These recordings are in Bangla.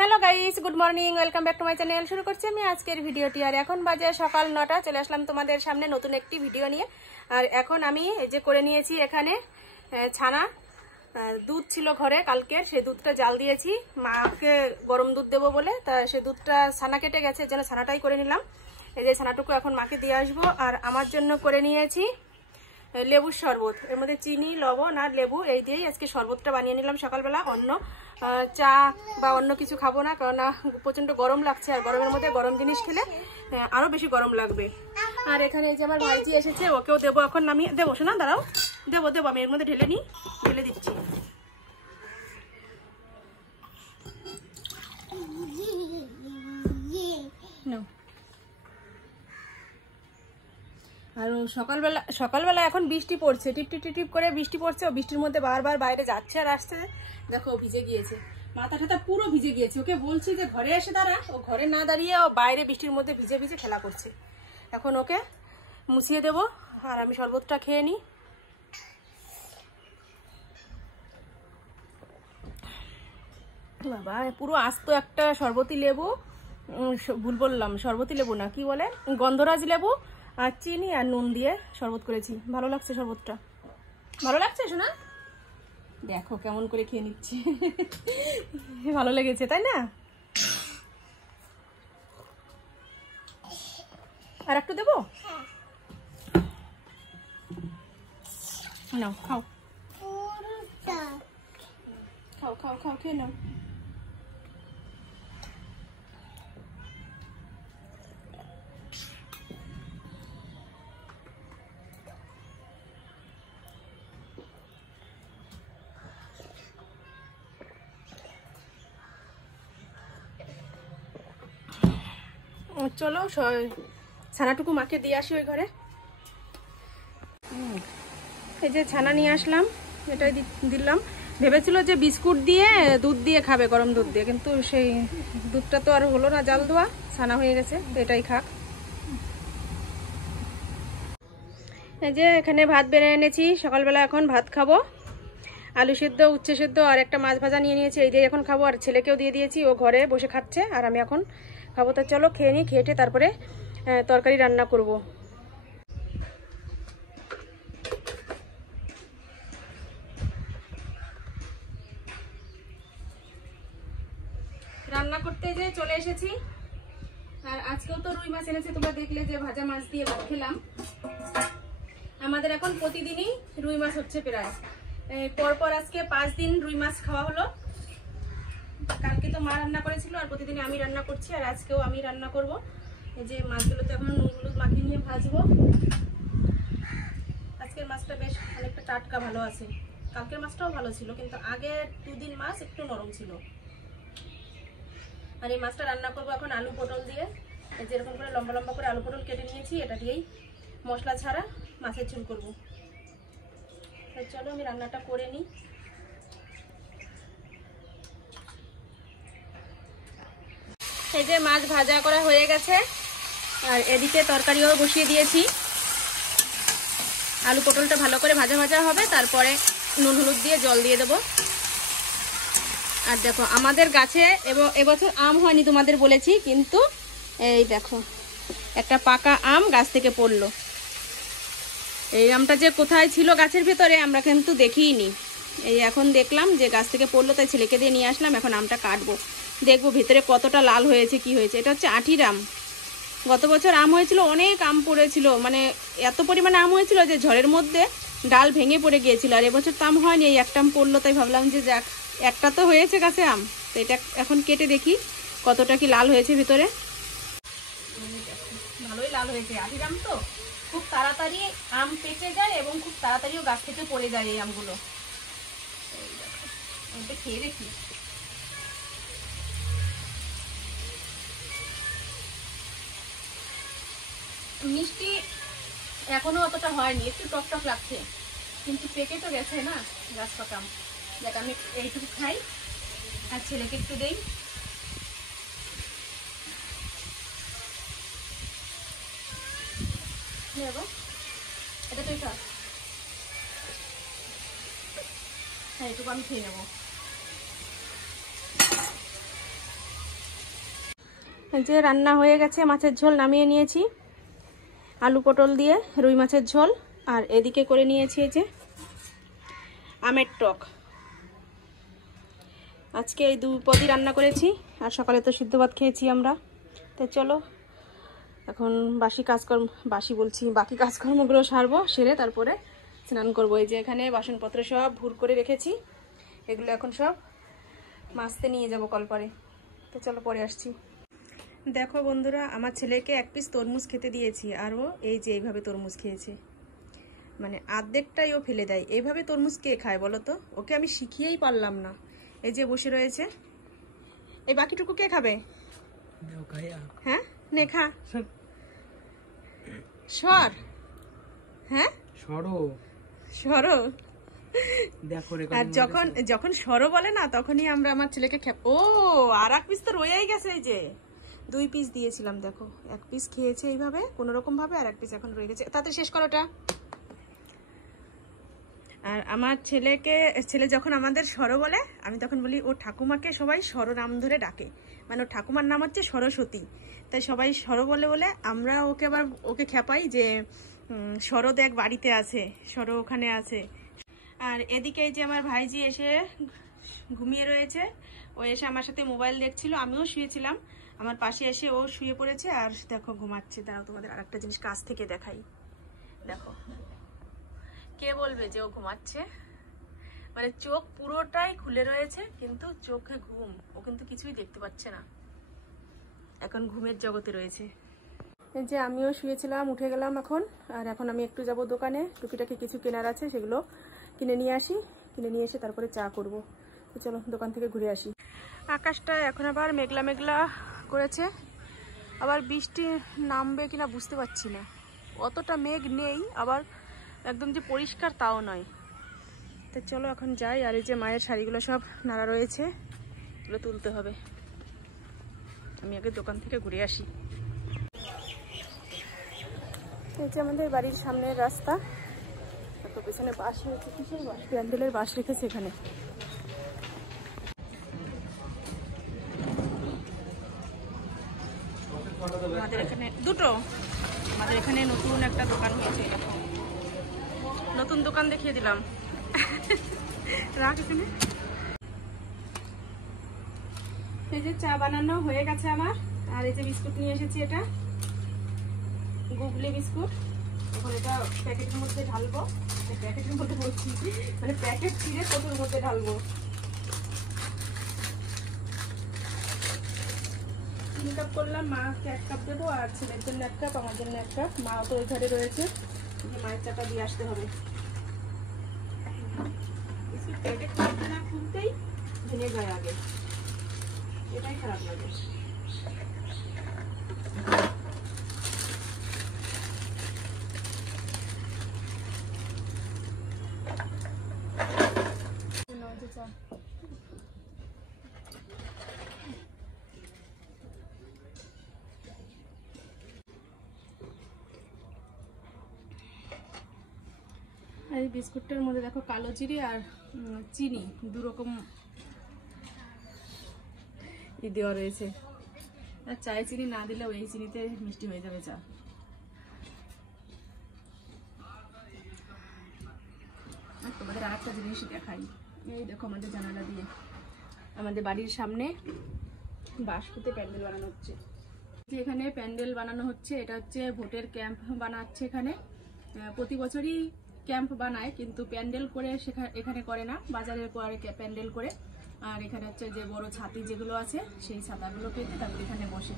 Hello guys, good morning, welcome back to my channel. শুরু করছি আমি আজকের ভিডিওটি। আর এখন বাজে সকাল 9টা। চলে আসলাম তোমাদের সামনে নতুন একটি ভিডিও নিয়ে। আর এখন আমি এই যে করে নিয়েছি এখানে ছানা। দুধ ছিল ঘরে কালকের, সেই দুধটা জাল দিয়েছি মাকে গরম দুধ দেবো বলে। তা সেই দুধটা ছানা কেটে গেছে, এর জন্য ছানাটাই করে নিলাম। এই যে ছানাটুকু এখন মাকে দিয়ে আসবো। আর আমার জন্য করে নিয়েছি লেবুর শরবত। এর মধ্যে চিনি, লবণ আর লেবু এই দিয়েই আজকে শরবতটা বানিয়ে নিলাম সকালবেলা। অন্য চা বা অন্য কিছু খাবো না, কারণ প্রচন্ড গরম লাগছে। আর গরমের মধ্যে গরম জিনিস খেলে আরো বেশি গরম লাগবে। আর এখানে এই যে আমার ভাইজি এসেছে, ওকেও দেবো। এখন নামিয়ে দেবো, শোনা দাঁড়াও, দেবো আমি এর মধ্যে ঢেলে নিই, ঢেলে দিচ্ছি। আর সকালবেলা এখন বৃষ্টি পড়ছে, টিপ টিপ টিপ করে বৃষ্টি পড়ছে। ও বৃষ্টির মধ্যে বারবার বাইরে যাচ্ছে আর আসছে। দেখো ভিজে গিয়েছে, মাথা ঠাতা পুরো ভিজে গিয়েছে। ওকে বলছি যে ঘরে এসে দাঁড়া, ও ঘরে না দাঁড়িয়ে ও বাইরে বৃষ্টির মধ্যে ভিজে ভিজে খেলা করছে। এখন ওকে মুছিয়ে দেবো আর আমি শরবতটা খেয়ে নিই। বাবা পুরো আস্ত একটা শরবতি লেবু, ভুল বললাম, শরবতি লেবু না, কি বলে, গন্ধরাজ লেবু আর চিনি আর নুন দিয়ে শরবত করেছি। ভালো লাগছে শরবতটা, ভালো লাগছে শোনা। দেখো কেমন করে খেয়ে নিচ্ছে, ভালো লেগেছে তাই না? আর একটু দেবো, নাও খাও খাও খাও খাও, খেয়ে নাও। চলো ছানাটুকু মাকে দিয়ে আসি ওই ঘরে। এই যে ছানা নিয়ে আসলাম, এটাই দিলাম। ভেবেছিল যে বিস্কুট দিয়ে দুধ দিয়ে খাবে, গরম দুধ দিয়ে, কিন্তু সেই দুধটা তো আর হলো না, জাল দেওয়া ছানা হয়ে গেছে, তো এটাই খাক। এই যে এখানে ভাত বেড়ে এনেছি সকালবেলা, এখন ভাত খাবো। আলু সেদ্ধ, উচ্ছে সেদ্ধ আর একটা মাছ ভাজা নিয়ে নিয়েছি, এই দিয়ে এখন খাবো। আর ছেলেকেও দিয়ে দিয়েছি, ও ঘরে বসে খাচ্ছে আর আমি এখন খাবো। তো চলো খেয়ে নিই, খেয়েটে তারপরে তরকারি রান্না করব। রান্না করতে যে চলে এসেছি। আর আজকেও তো রুই মাছ এনেছে, তোমরা দেখলে যে ভাজা মাছ দিয়ে ভাত খেলাম। আমাদের এখন প্রতিদিনই রুই মাছ হচ্ছে প্রায়, পরপর আজকে 5 দিন রুই মাছ খাওয়া হলো। কালকে তো মা রান্না করেছিল আর প্রতিদিন আমি রান্না করছি, আর আজকেও আমি রান্না করব। এই যে মাছগুলোতে এখন নুন হলুদ মাখিয়ে নিয়ে ভাজবো। আজকের মাছটা বেশ অনেকটা টাটকা, ভালো আছে। কালকের মাছটাও ভালো ছিল, কিন্তু আগে 2 দিন মাছ একটু নরম ছিল। আর এই মাছটা রান্না করবো এখন আলু পটল দিয়ে। যেরকম করে লম্বা লম্বা করে আলু পটল কেটে নিয়েছি, এটা দিয়েই মশলা ছাড়া মাছের ঝোল করবো। চলো আমি রান্নাটা করে নিই। এই যে মাছ ভাজা করা হয়ে গেছে, আর এদিকে তরকারিও বসিয়ে দিয়েছি। আলু পটলটা ভালো করে ভাজা ভাজা হবে, তারপরে নুন হলুদ দিয়ে জল দিয়ে দেবো। আর দেখো আমাদের গাছে এবছর আম হয়নি, তোমাদের বলেছি, কিন্তু এই দেখো একটা পাকা আম গাছ থেকে পড়লো। এই আমটা যে কোথায় ছিল গাছের ভেতরে আমরা কিন্তু দেখিইনি, এই এখন দেখলাম যে গাছ থেকে পড়লো, তাই ছেলেকে দিয়ে নিয়ে আসলাম। এখন আমটা কাটবো, দেখবো ভেতরে কতটা লাল হয়েছে, কি হয়েছে। এটা হচ্ছে আঁটির আম। গত বছর আম হয়েছিল, অনেক আম পড়েছিল, মানে এত পরিমাণে আম হয়েছিল যে ঝড়ের মধ্যে ডাল ভেঙে পড়ে গিয়েছিল। আর এবছর তো আম হয়নি, এই একটা আম পড়লো, তাই ভাবলাম যে যাক, একটা তো হয়েছে গাছে আম, তো এটা এখন কেটে দেখি কতটা কি লাল হয়েছে ভিতরে। ভালোই লাল হয়েছে, আঁটির আম তো খুব তাড়াতাড়ি আম পেকে যায় এবং খুব তাড়াতাড়িও গাছ থেকে পড়ে যায় এই আমগুলো। খেয়ে দেখি। মিষ্টি এখনো অতটা হয়নি, একটু টক টক লাগছে, কিন্তু পেকে তো গেছে না গাছ পাকা আম। দেখ আমি এইটুকু খাই আর ছেলেকে একটু দেই। এটা তুই খা। হ্যাঁ এটুকু আমি খেয়ে নেবো। যে রান্না হয়ে গেছে, মাছের ঝোল নামিয়ে নিয়েছি, আলু পটল দিয়ে রুই মাছের ঝোল। আর এদিকে করে নিয়েছি এই যে আমের টক। আজকে এই 2 পদই রান্না করেছি, আর সকালে তো সিদ্ধ ভাত খেয়েছি আমরা। তো চলো এখন বাকি কাজকর্মগুলো সারবো, সেরে তারপরে স্নান করবো। এই যে এখানে বাসনপত্র সব ভুর করে রেখেছি, এগুলো এখন সব মাজতে নিয়ে যাব কলপারে। তো চলো পরে আসছি। দেখো বন্ধুরা, আমার ছেলেকে 1 পিস তরমুজ খেতে দিয়েছি, আর ও এই যে এইভাবে তরমুজ খেয়েছে। মানে অর্ধেকটাই ও ফেলে দেয়। এইভাবে তরমুজ কে খায় বলো তো? ওকে আমি শিখিয়েই পারলাম না। এই যে বসে রয়েছে, এই বাকিটুকু কে খাবে? হ্যাঁ নে খা। সর, হ্যাঁ সরো। আর যখন সরো বলে না, তখনই আমরা আমার ছেলেকে ও আর 1 পিস তো রয়েই গেছে। এই যে 2 পিস দিয়েছিলাম, দেখো 1 পিস খেয়েছে এইভাবে কোনো রকম ভাবে, আর 1 পিস এখন রয়ে গেছে। তাতে শেষ করোটা। আর আমার ছেলে যখন আমাদের সরো বলে, আমি তখন বলি ও ঠাকুমাকে সবাই সরো নাম ধরে ডাকে, মানে ওর ঠাকুমার নাম হচ্ছে সরস্বতী, তাই সবাই সরো বলে বলে আমরা ওকে খেপাই যে সরো দেখ বাড়িতে আছে, সরো ওখানে আছে। আর এদিকে এই যে আমার ভাইজি এসে ঘুমিয়ে রয়েছে। ও এসে আমার সাথে মোবাইল দেখছিল, আমিও শুয়েছিলাম, আমার পাশে এসে ও শুয়ে পড়েছে আর দেখো ঘুমাচ্ছে। দাঁড়াও তোমাদের আরেকটা জিনিস কাছ থেকে দেখাই। দেখো, কে বলবে যে ও ঘুমাচ্ছে? মানে চোখ পুরোটাই খুলে রয়েছে, কিন্তু চোখে ঘুম, ও কিন্তু কিছুই দেখতে পাচ্ছে না, এখন ঘুমের জগতে রয়েছে। এই যে আমিও শুয়েছিলাম, উঠে গেলাম এখন। আর এখন আমি একটু যাব দোকানে, টুকিটাকি কিছু কেনার আছে, সেগুলো কিনে নিয়ে আসি। কিনে নিয়ে এসে তারপরে চা করব। তো চলো দোকান থেকে ঘুরে আসি। আকাশটা এখন আবার মেঘলা মেঘলা করেছে, আবার বৃষ্টি নামবে কিনা বুঝতে পারছি না। অতটা মেঘ নেই, আবার একদম যে পরিষ্কার তাও নয়। তো চলো এখন যাই। আর এই যে মায়ের শাড়িগুলো সব নাড়া রয়েছে, এগুলো তুলতে হবে। আমি আগে দোকান থেকে ঘুরে আসি। এই যে আমাদের বাড়ির সামনের রাস্তা, তারপর পেছনে বাস রয়েছে, কিসের বাস? প্যান্ডেলের বাস রেখেছে এখানে। আমাদের এখানে আমাদের এখানে নতুন একটা দোকান হয়েছে, নতুন দোকান দেখিয়ে দিলাম। রাখ এখানে। এই যে চা বানানো হয়ে গেছে আমার, আর এই যে বিস্কুট নিয়ে এসেছি, এটা গুগলি বিস্কুট। এখন এটা প্যাকেটের মধ্যে ঢালবো, প্যাকেটের মধ্যে বলছি মানে প্যাকেট ছিঁড়ে কতর মধ্যে ঢালবো। 3 কাপ করলাম, মাকে 1 কাপ দেবো, আর ছেলের জন্য 1 কাপ, আমার জন্য 1 কাপ। মা তো ওই ঘরে রয়েছে, মায়ের চাটা দিয়ে আসতে হবে। প্যাকেট না খুলতেই ভেঙে যায় আগে, এটাই খারাপ লাগে। এই বিস্কুটটার মধ্যে দেখো কালো জিরে আর চিনি 2 রকম দেওয়া রয়েছে। আর চায়ে চিনি না দিলেও এই চিনিতে মিষ্টি হয়ে যাবে চা। আর তোমাদের আরেকটা জিনিস দেখাই। এই দেখো আমাদের জানালা দিয়ে আমাদের বাড়ির সামনে বাঁশকুতে প্যান্ডেল বানানো হচ্ছে। এখানে প্যান্ডেল বানানো হচ্ছে, এটা হচ্ছে ভোটের ক্যাম্প বানাচ্ছে এখানে। প্রতি বছরই ক্যাম্প বানায়, কিন্তু প্যান্ডেল করে এখানে করে না, বাজারের পরে প্যান্ডেল করে। আর এখানে হচ্ছে যে বড় ছাতি যেগুলো আছে, সেই ছাতাগুলো পেতে তারপর এখানে বসে।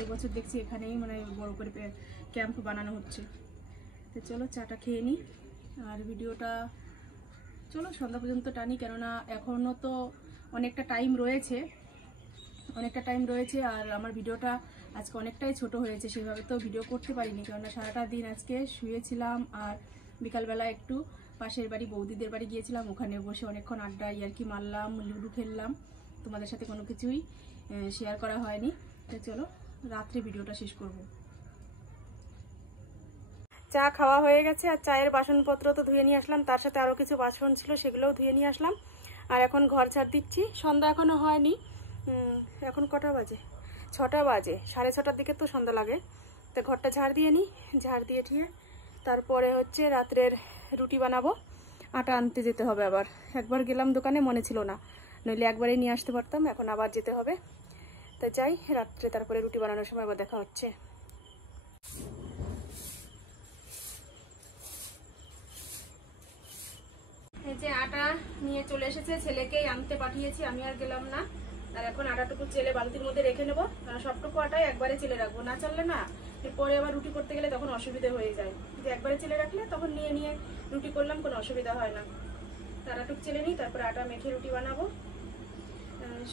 এই বছর দেখছি এখানেই মানে বড় করে ক্যাম্প বানানো হচ্ছে। তো চলো চাটা খেয়ে নিই, আর ভিডিওটা চলো সন্ধ্যা পর্যন্ত টানি, কেননা এখনও তো অনেকটা টাইম রয়েছে। আর আমার ভিডিওটা আজকে অনেকটাই ছোট হয়েছে, সেভাবে তো ভিডিও করতে পারিনি, কেননা সারাটা দিন আজকে শুয়েছিলাম। আর বিকালবেলা একটু পাশের বাড়ি বৌদিদের বাড়ি গিয়েছিলাম, ওখানে বসে অনেকক্ষণ আড্ডা ইয়ার্কি মারলাম, লুডো খেললাম। তোমাদের সাথে কোনো কিছুই শেয়ার করা হয়নি। তো চলো রাত্রে ভিডিওটা শেষ করব। চা খাওয়া হয়ে গেছে, আর চায়ের বাসনপত্র তো ধুয়ে নিয়ে আসলাম, তার সাথে আরও কিছু বাসন ছিল সেগুলোও ধুয়ে নিয়ে আসলাম। আর এখন ঘর ঝাড় দিচ্ছি, সন্ধ্যা এখনো হয়নি। এখন কটা বাজে? 6টা বাজে, 6:30টার দিকে তো সন্ধ্যা লাগে। তো ঘরটা ঝাড় দিয়ে নিই, ঝাড় দিয়ে ঠিয়ে তারপরে হচ্ছে রাত্রের রুটি বানাবো। আটা আনতে যেতে হবে আবার। একবার গেলাম দোকানে, মনে ছিল না, নইলে একবারেই নিয়ে আসতে পারতাম, এখন আবার যেতে হবে। তো যাই রাত্রে, তারপরে রুটি বানানোর সময় আবার দেখা হচ্ছে। এই যে আটা নিয়ে চলে এসেছে, ছেলেকেই আনতে পাঠিয়েছি, আমি আর গেলাম না। আর এখন আটাটুকু চেলে বালতির মধ্যে রেখে নেবো, কারণ সবটুকু আটাই একবারে চেলে রাখবো, না চাললে না এরপরে আবার রুটি করতে গেলে তখন অসুবিধা হয়ে যায়। যে একবারে চেলে রাখলে তখন নিয়ে নিয়ে রুটি করলাম, কোনো অসুবিধা হয় না। আটাটুকু চেলে নিই, তারপরে আটা মেখে রুটি বানাবো।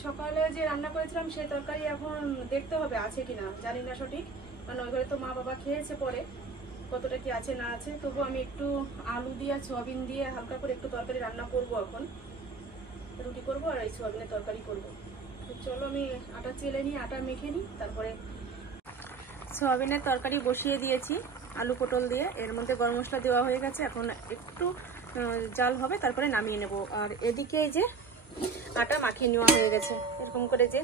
সকালে যে রান্না করেছিলাম সেই তরকারি এখন দেখতে হবে আছে কিনা, জানি না সঠিক, কারণ ওই ঘরে তো মা বাবা খেয়েছে, পরে কতটা কি আছে না আছে। তবু আমি একটু আলু দিয়ে সয়াবিন দিয়ে হালকা করে একটু তরকারি রান্না করব, এখন রুটি করব আর এই সয়াবিনের তরকারি করব। তো চলো আমি আটা চেলে নিই, আটা মেখে নিই, তারপরে সয়াবিনের তরকারি বসিয়ে দিয়েছি আলু পটল দিয়ে। এর মধ্যে গরম মশলা দেওয়া হয়ে গেছে, এখন একটু জাল হবে, তারপরে নামিয়ে নেব। আর এদিকে এই যে আটা মাখিয়ে নেওয়া হয়ে গেছে, এরকম করে যে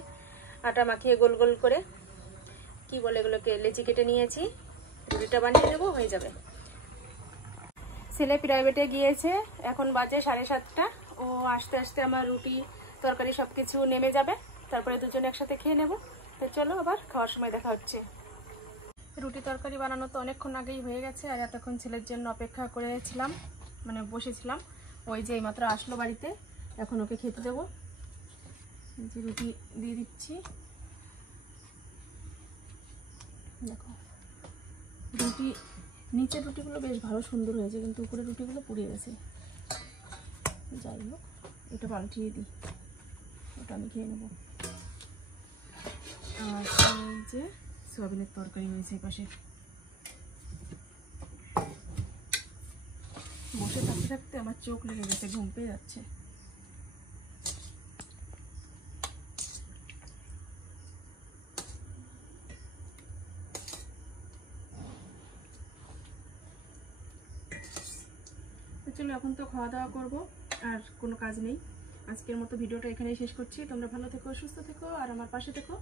আটা মাখিয়ে গোল গোল করে কি বলে এগুলোকে লেচি কেটে নিয়েছি, রুটিটা বানিয়ে নেবো, হয়ে যাবে। ছেলে প্রাইভেটে গিয়েছে, এখন বাজে 7:30। ও আস্তে আস্তে আমার রুটি তরকারি সবকিছু নেমে যাবে, তারপরে দুজনে একসাথে খেয়ে নেব। তো চলো আবার খাওয়ার সময় দেখা হচ্ছে। রুটি তরকারি বানানো তো অনেকক্ষণ আগেই হয়ে গেছে, আর এতক্ষণ ছেলের জন্য অপেক্ষা করেছিলাম, মানে বসেছিলাম। ওই যে এইমাত্র আসলো বাড়িতে, এখন ওকে খেতে দেবো। যে রুটি দিয়ে দিচ্ছি, দেখো রুটি, নিচের রুটিগুলো বেশ ভালো সুন্দর হয়েছে, কিন্তু উপরের রুটিগুলো পুড়ে গেছে। যাই হোক, এটা পাল্টিয়ে দিই, ওটা আমি খেয়ে নেব। আর এই যে সয়াবিনের তরকারি হয়েছে পাশে। বসে থাকতে থাকতে আমার চোখ লেগে গেছে, ঘুম পেয়ে যাচ্ছে। চলো এখন তো খাওয়া দাওয়া করবো, আর কোনো কাজ নেই। আজকের মতো ভিডিওটা এখানেই শেষ করছি। তোমরা ভালো থেকো, সুস্থ থেকো, আর আমার পাশে থেকো।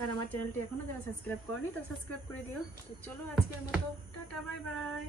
আর আমার চ্যানেলটি এখনো যারা সাবস্ক্রাইব করনি, তো সাবস্ক্রাইব করে দিও। তো চলো আজকের মতো টাটা, বাই বাই।